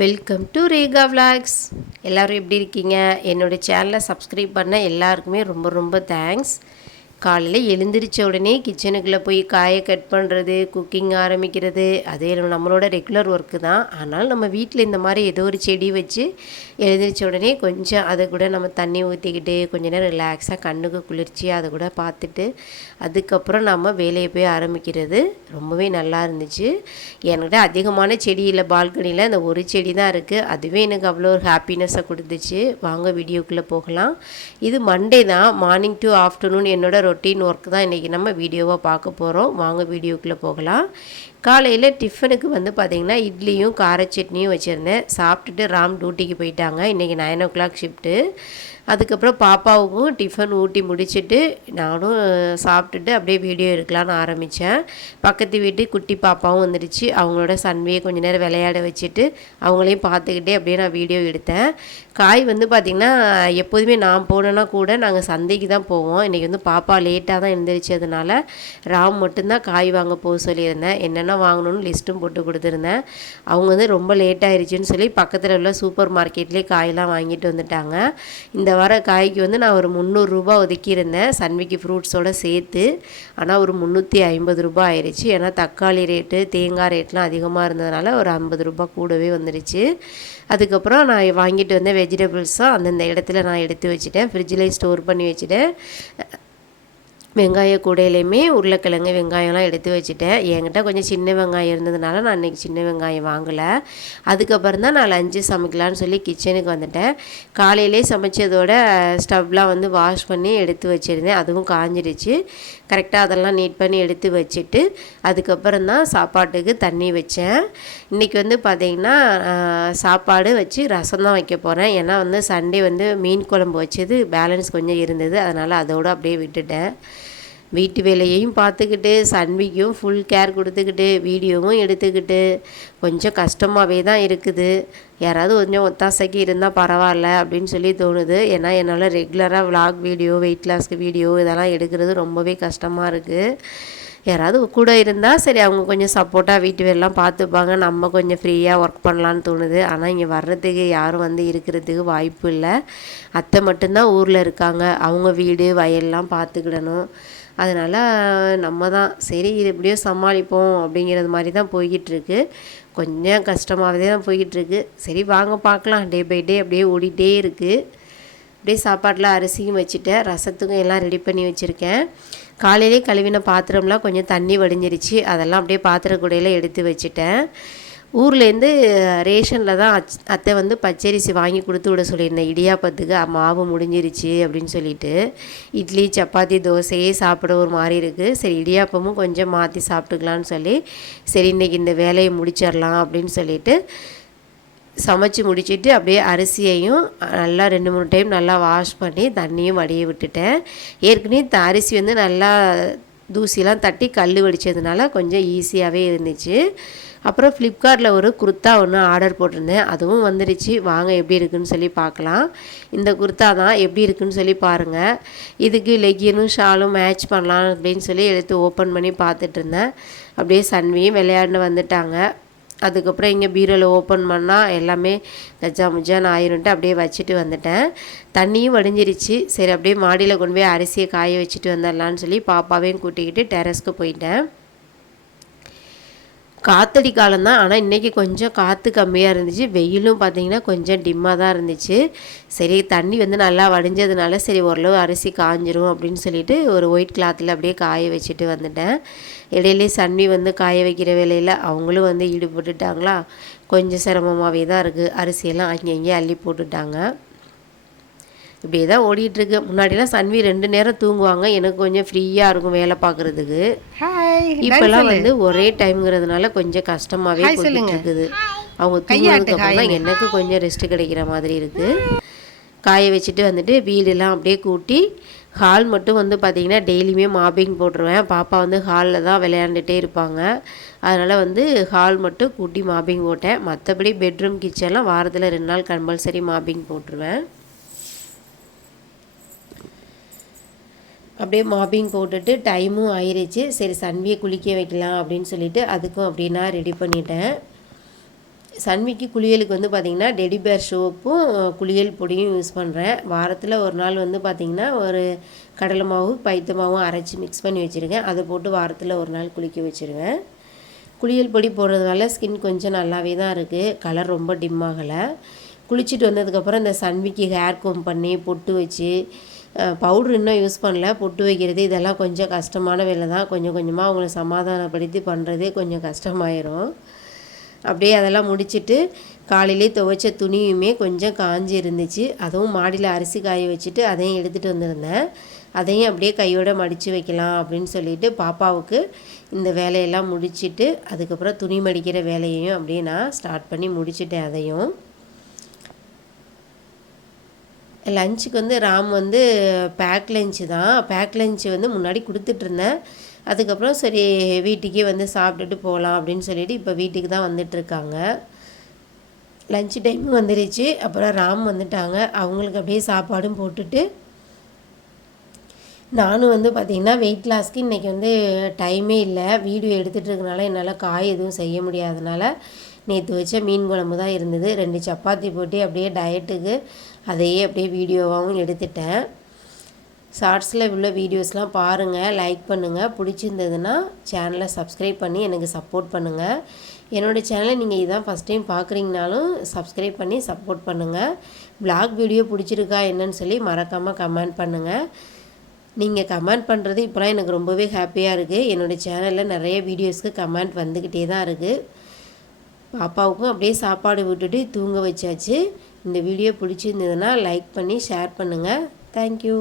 Welcome to Rekha vlogs. எல்லோரும் எப்படி இருக்கீங்க? என்னோடய சேனலை சப்ஸ்கிரைப் பண்ண எல்லாருக்குமே ரொம்ப ரொம்ப தேங்க்ஸ். காலையில் எழுந்திரிச்ச உடனே கிச்சனுக்குள்ளே போய் காயை கட் பண்ணுறது, குக்கிங் ஆரம்பிக்கிறது, அதே நம்மளோட ரெகுலர் ஒர்க்கு தான். ஆனால் நம்ம வீட்டில் இந்த மாதிரி ஏதோ ஒரு செடி வச்சு எழுந்திரிச்ச உடனே கொஞ்சம் அதை கூட நம்ம தண்ணி ஊற்றிக்கிட்டு கொஞ்ச நேரம் ரிலாக்ஸாக கண்ணுக்கு குளிர்ச்சியாக அதை கூட பார்த்துட்டு அதுக்கப்புறம் நம்ம வேலையை போய் ஆரம்பிக்கிறது ரொம்பவே நல்லா இருந்துச்சு. என்கிட்ட அதிகமான செடி இல்லை, பால்கனியில் இந்த ஒரு செடி தான் இருக்குது. அதுவே எனக்கு அவ்வளோ ஒரு ஹாப்பினஸை கொடுத்துச்சு. வாங்க வீடியோக்குள்ளே போகலாம். இது மண்டே தான், மார்னிங் டு ஆஃப்டர்நூன் என்னோட ரொட்டீன் ஒர்க் தான் இன்றைக்கி நம்ம வீடியோவாக பார்க்க போகிறோம். வாங்க வீடியோக்குள்ளே போகலாம். காலையில் டிஃபனுக்கு வந்து பார்த்திங்கன்னா இட்லியும் கார சட்னியும் வச்சுருந்தேன். சாப்பிட்டுட்டு ராம் டியூட்டிக்கு போயிட்டாங்க. இன்றைக்கி 9 o'clock ஷிஃப்ட்டு. அதுக்கப்புறம் பாப்பாவுக்கும் டிஃபன் ஊட்டி முடிச்சுட்டு நானும் சாப்பிட்டுட்டு அப்படியே வீடியோ எடுக்கலான்னு ஆரம்பித்தேன். பக்கத்து வீட்டு குட்டி பாப்பாவும் வந்துடுச்சு. அவங்களோட சன்வியை கொஞ்சம் நேரம் விளையாட வச்சுட்டு அவங்களையும் பார்த்துக்கிட்டே அப்படியே நான் வீடியோ எடுத்தேன். காய் வந்து பார்த்திங்கன்னா எப்போதுமே நான் போனேன்னா கூட நாங்கள் சந்தைக்கு தான் போவோம். இன்றைக்கி வந்து பாப்பா லேட்டாக தான் எழுந்திரிச்சதுனால ராம் மட்டும்தான் காய் வாங்க போக சொல்லியிருந்தேன். என்னென்ன வாங்கணும்னு லிஸ்ட்டும் போட்டு கொடுத்துருந்தேன். அவங்க வந்து ரொம்ப லேட் ஆயிடுச்சுன்னு சொல்லி பக்கத்தில் உள்ள சூப்பர் மார்க்கெட்லேயே காயெல்லாம் வாங்கிட்டு வந்துட்டாங்க. இந்த வர காய்க்கு வந்து நான் ஒரு 300 ரூபா ஒதுக்கியிருந்தேன் சன்விக்கு ஃப்ரூட்ஸோடு சேர்த்து. ஆனால் ஒரு 350 ரூபா ஆயிடுச்சு. ஏன்னா தக்காளி ரேட்டு தேங்காய் ரேட்லாம் அதிகமாக இருந்ததுனால ஒரு 50 ரூபா கூடவே வந்துடுச்சு. அதுக்கப்புறம் நான் வாங்கிட்டு வந்த வெஜிடபிள்ஸாக அந்தந்த இடத்துல நான் எடுத்து வச்சுட்டேன். ஃப்ரிட்ஜில் ஸ்டோர் பண்ணி வச்சுட்டேன். வெங்காய கூடையிலையுமே உருளைக்கிழங்கு வெங்காயம்லாம் எடுத்து வச்சுட்டேன். என்கிட்ட கொஞ்சம் சின்ன வெங்காயம் இருந்ததுனால நான் இன்றைக்கி சின்ன வெங்காயம் வாங்கலை. அதுக்கப்புறம் தான் நான் லஞ்சு சமைக்கலான்னு சொல்லி கிச்சனுக்கு வந்துட்டேன். காலையிலே சமைச்சதோட ஸ்டவ்லாம் வந்து வாஷ் பண்ணி எடுத்து வச்சுருந்தேன். அதுவும் காஞ்சிடுச்சு. கரெக்டாக அதெல்லாம் நீட் பண்ணி எடுத்து வச்சுட்டு அதுக்கப்புறம் தான் சாப்பாட்டுக்கு தண்ணி வச்சேன். இன்றைக்கி வந்து பார்த்திங்கன்னா சாப்பாடு வச்சு ரசம் தான் வைக்க போகிறேன். ஏன்னா வந்து சண்டே வந்து மீன் குழம்பு வச்சது பேலன்ஸ் கொஞ்சம் இருந்தது. அதனால் அதோடு அப்படியே விட்டுட்டேன். வீட்டு வேலையையும் பார்த்துக்கிட்டு சன்விக்கும் ஃபுல் கேர் கொடுத்துக்கிட்டு வீடியோவும் எடுத்துக்கிட்டு கொஞ்சம் கஷ்டமாகவே தான் இருக்குது. யாராவது கொஞ்சம் ஒத்தாசைக்கு இருந்தால் பரவாயில்ல அப்படின்னு சொல்லி தோணுது. ஏன்னா என்னால் ரெகுலராக விலாக் வீடியோ, வெயிட் லாஸ்க்கு வீடியோ இதெல்லாம் எடுக்கிறது ரொம்பவே கஷ்டமாக இருக்குது. யாராவது கூட இருந்தால் சரி, அவங்க கொஞ்சம் சப்போர்ட்டாக வீட்டு வேலைலாம் பார்த்துப்பாங்க, நம்ம கொஞ்சம் ஃப்ரீயாக ஒர்க் பண்ணலான்னு தோணுது. ஆனால் இங்கே வர்றதுக்கு யாரும் வந்து இருக்கிறதுக்கு வாய்ப்பு இல்லை. அத்தை மட்டும்தான் ஊரில் இருக்காங்க. அவங்க வீடு வயல்லாம் பார்த்துக்கிடணும். அதனால் நம்ம தான் சரி இது எப்படியோ சமாளிப்போம் அப்படிங்கிறது மாதிரி தான் போய்கிட்டுருக்கு. கொஞ்சம் கஷ்டமாகவே தான் போய்கிட்டுருக்கு. சரி வாங்க பார்க்கலாம். டே பை டே அப்படியே ஓடிட்டே இருக்குது. அப்படியே சாப்பாட்டில் அரிசியும் வச்சுட்டேன், ரசத்துக்கும் எல்லாம் ரெடி பண்ணி வச்சுருக்கேன். காலையிலே கழுவின பாத்திரம்லாம் கொஞ்சம் தண்ணி வடிஞ்சிருச்சு. அதெல்லாம் அப்படியே பாத்திரக்கூடையில் எடுத்து வச்சுட்டேன். ஊர்லேருந்து ரேஷனில் தான் அத்தை வந்து பச்சரிசி வாங்கி கொடுத்து விட சொல்லியிருந்தேன். இடியாப்பத்துக்கு மாவு முடிஞ்சிருச்சு அப்படின்னு சொல்லிட்டு. இட்லி சப்பாத்தி தோசையே சாப்பிட ஒரு மாதிரி இருக்குது. சரி இடியாப்பமும் கொஞ்சம் மாற்றி சாப்பிட்டுக்கலான்னு சொல்லி சரி இன்றைக்கி இந்த வேலையை முடிச்சிடலாம் அப்படின்னு சொல்லிட்டு சமைச்சு முடிச்சுட்டு அப்படியே அரிசியையும் நல்லா 2-3 டைம் நல்லா வாஷ் பண்ணி தண்ணியும் வடிய விட்டுட்டேன். ஏற்கனவே அரிசி வந்து நல்லா தூசிலாம் தட்டி கல் வடித்ததுனால கொஞ்சம் ஈஸியாகவே இருந்துச்சு. அப்புறம் ஃப்ளிப்கார்ட்டில் ஒரு குர்த்தா ஒன்று ஆர்டர் போட்டிருந்தேன். அதுவும் வந்துடுச்சு. வாங்க எப்படி இருக்குதுன்னு சொல்லி பார்க்கலாம். இந்த குர்த்தா தான், எப்படி இருக்குதுன்னு சொல்லி பாருங்கள். இதுக்கு லெகினும் ஷாலும் மேட்ச் பண்ணலாம் அப்படின்னு சொல்லி எடுத்து ஓப்பன் பண்ணி பார்த்துட்டு இருந்தேன். அப்படியே சன்வியும் விளையாடின்னு வந்துட்டாங்க. அதுக்கப்புறம் இங்கே பீரோவில் ஓப்பன் பண்ணால் எல்லாமே கஜா முஜான்னு ஆயிருன்ட்டு அப்படியே வச்சுட்டு வந்துட்டேன். தண்ணியும் வடிஞ்சிருச்சு. சரி அப்படியே மாடியில் கொண்டு போய் அரிசியை காய வச்சுட்டு வந்துடலான்னு சொல்லி பாப்பாவையும் கூட்டிக்கிட்டு டெரஸ்க்கு போயிட்டேன். காற்றடி காலம்தான், ஆனால் இன்றைக்கி கொஞ்சம் காற்று கம்மியாக இருந்துச்சு. வெயிலும் பார்த்திங்கன்னா கொஞ்சம் டிம்மாக தான் இருந்துச்சு. சரி தண்ணி வந்து நல்லா வடிஞ்சதுனால சரி ஓரளவு அரிசி காஞ்சிரும் அப்படின்னு சொல்லிட்டு ஒரு ஒயிட் கிளாத்தில் அப்படியே காய வச்சுட்டு வந்துட்டேன். இடையிலே சன்வி வந்து காய வைக்கிற வேலையில் அவங்களும் வந்து ஈடுபட்டுட்டாங்களா, கொஞ்சம் சிரமமாகவே தான் இருக்குது. அரிசியெல்லாம் அங்கங்கே அள்ளி போட்டுட்டாங்க. இப்படியே தான் ஓடிட்டுருக்கு. முன்னாடிலாம் சன்வி 2 நேரம் தூங்குவாங்க. எனக்கு கொஞ்சம் ஃப்ரீயாக இருக்கும் வேலை பார்க்குறதுக்கு. இப்போல்லாம் வந்து ஒரே டைம்ங்கிறதுனால கொஞ்சம் கஷ்டமாகவே போயிட்டு இருக்குது. அவங்க தூங்குறதுக்கப்புறம் தான் எனக்கு கொஞ்சம் ரெஸ்ட்டு கிடைக்கிற மாதிரி இருக்குது. காய வச்சுட்டு வந்துட்டு வீடெல்லாம் அப்படியே கூட்டி ஹால் மட்டும் வந்து பார்த்திங்கன்னா டெய்லியுமே மாப்பிங் போட்டுருவேன். பாப்பா வந்து ஹாலில் தான் விளையாண்டுட்டே இருப்பாங்க. அதனால் வந்து ஹால் மட்டும் கூட்டி மாப்பிங் போட்டேன். மற்றபடி பெட்ரூம் கிச்சன்லாம் வாரத்தில் 2 நாள் கம்பல்சரி மாப்பிங் போட்டுருவேன். அப்படியே மாப்பிங் போட்டுட்டு டைமும் ஆயிடுச்சு. சரி சன்வியை குளிக்க வைக்கலாம் அப்படின்னு சொல்லிட்டு அதுக்கும் அப்படின்னா ரெடி பண்ணிட்டேன். சன்விக்கு குளியலுக்கு வந்து பார்த்திங்கன்னா டெடி பேர் சோப்பும் குளியல் பொடியும் யூஸ் பண்ணுறேன். வாரத்தில் ஒரு நாள் வந்து பார்த்திங்கன்னா ஒரு கடலை மாவு பைத்த மாவும் அரைச்சி மிக்ஸ் பண்ணி வச்சுருக்கேன். அதை போட்டு வாரத்தில் ஒரு நாள் குளிக்க வச்சுருவேன். குளியல் பொடி போடுறதுனால ஸ்கின் கொஞ்சம் நல்லாவே தான் இருக்குது, கலர் ரொம்ப டிம் ஆகலை. குளிச்சுட்டு வந்ததுக்கப்புறம் இந்த சன்விக்கு ஹேர் கோம் பண்ணி பொட்டு வச்சு பவுட்ரு இன்னும் யூஸ் பண்ணல. பொட்டு வைக்கிறது இதெல்லாம் கொஞ்சம் கஷ்டமான வேலை தான். கொஞ்சம் கொஞ்சமாக அவங்கள சமாதானப்படுத்தி பண்ணுறதே கொஞ்சம் கஷ்டமாயிரும். அப்படியே அதெல்லாம் முடிச்சுட்டு காலையிலே துவைச்ச துணியுமே கொஞ்சம் காஞ்சி இருந்துச்சு. அதுவும் மாடியில் அரிசி காய வச்சுட்டு அதையும் எடுத்துகிட்டு வந்திருந்தேன். அதையும் அப்படியே கையோடு மடித்து வைக்கலாம் அப்படின்னு சொல்லிட்டு பாப்பாவுக்கு இந்த வேலையெல்லாம் முடிச்சுட்டு அதுக்கப்புறம் துணி மடிக்கிற வேலையையும் அப்படியே நான் ஸ்டார்ட் பண்ணி முடிச்சுட்டேன். அதையும் லஞ்சுக்கு வந்து ராம் வந்து பேக் லஞ்சு தான். பேக் லஞ்சு வந்து முன்னாடி கொடுத்துட்ருந்தேன். அதுக்கப்புறம் சரி வீட்டுக்கே வந்து சாப்பிட்டுட்டு போகலாம் அப்படின்னு சொல்லிட்டு இப்போ வீட்டுக்கு தான் வந்துட்டுருக்காங்க. லஞ்ச் டைம் வந்துருச்சு. அப்புறம் ராம் வந்துட்டாங்க. அவங்களுக்கு அப்படியே சாப்பாடும் போட்டுட்டு நானும் வந்து பார்த்திங்கன்னா வெயிட் லாஸ்க்கு இன்றைக்கி வந்து டைமே இல்லை. வீடியோ எடுத்துகிட்டு இருக்கனால என்னால் காய் எதுவும் செய்ய முடியாதனால நேற்று வச்ச மீன் குழம்பு தான் இருந்தது. 2 சப்பாத்தி போட்டு அப்படியே டயட்டுக்கு அதையே அப்படியே வீடியோவாகவும் எடுத்துட்டேன். ஷார்ட்ஸில் உள்ள வீடியோஸ்லாம் பாருங்கள், லைக் பண்ணுங்கள். பிடிச்சிருந்ததுன்னா சேனலை சப்ஸ்கிரைப் பண்ணி எனக்கு சப்போர்ட் பண்ணுங்கள். என்னோடய சேனலை நீங்கள் இதான் ஃபஸ்ட் டைம் பார்க்குறீங்கனாலும் சப்ஸ்கிரைப் பண்ணி சப்போர்ட் பண்ணுங்கள். வ்ளாக் வீடியோ பிடிச்சிருக்கா என்னன்னு சொல்லி மறக்காமல் கமெண்ட் பண்ணுங்கள். நீங்கள் கமெண்ட் பண்ணுறது இப்போலாம் எனக்கு ரொம்பவே ஹாப்பியாக இருக்குது. என்னோடய சேனலில் நிறைய வீடியோஸ்க்கு கமெண்ட் வந்துக்கிட்டே தான் இருக்குது. பாப்பாவுக்கும் அப்படியே சாப்பாடு விட்டுட்டு தூங்க வச்சாச்சு. இந்த வீடியோ பிடிச்சிருந்ததுன்னா லைக் பண்ணி ஷேர் பண்ணுங்கள். தேங்க்யூ.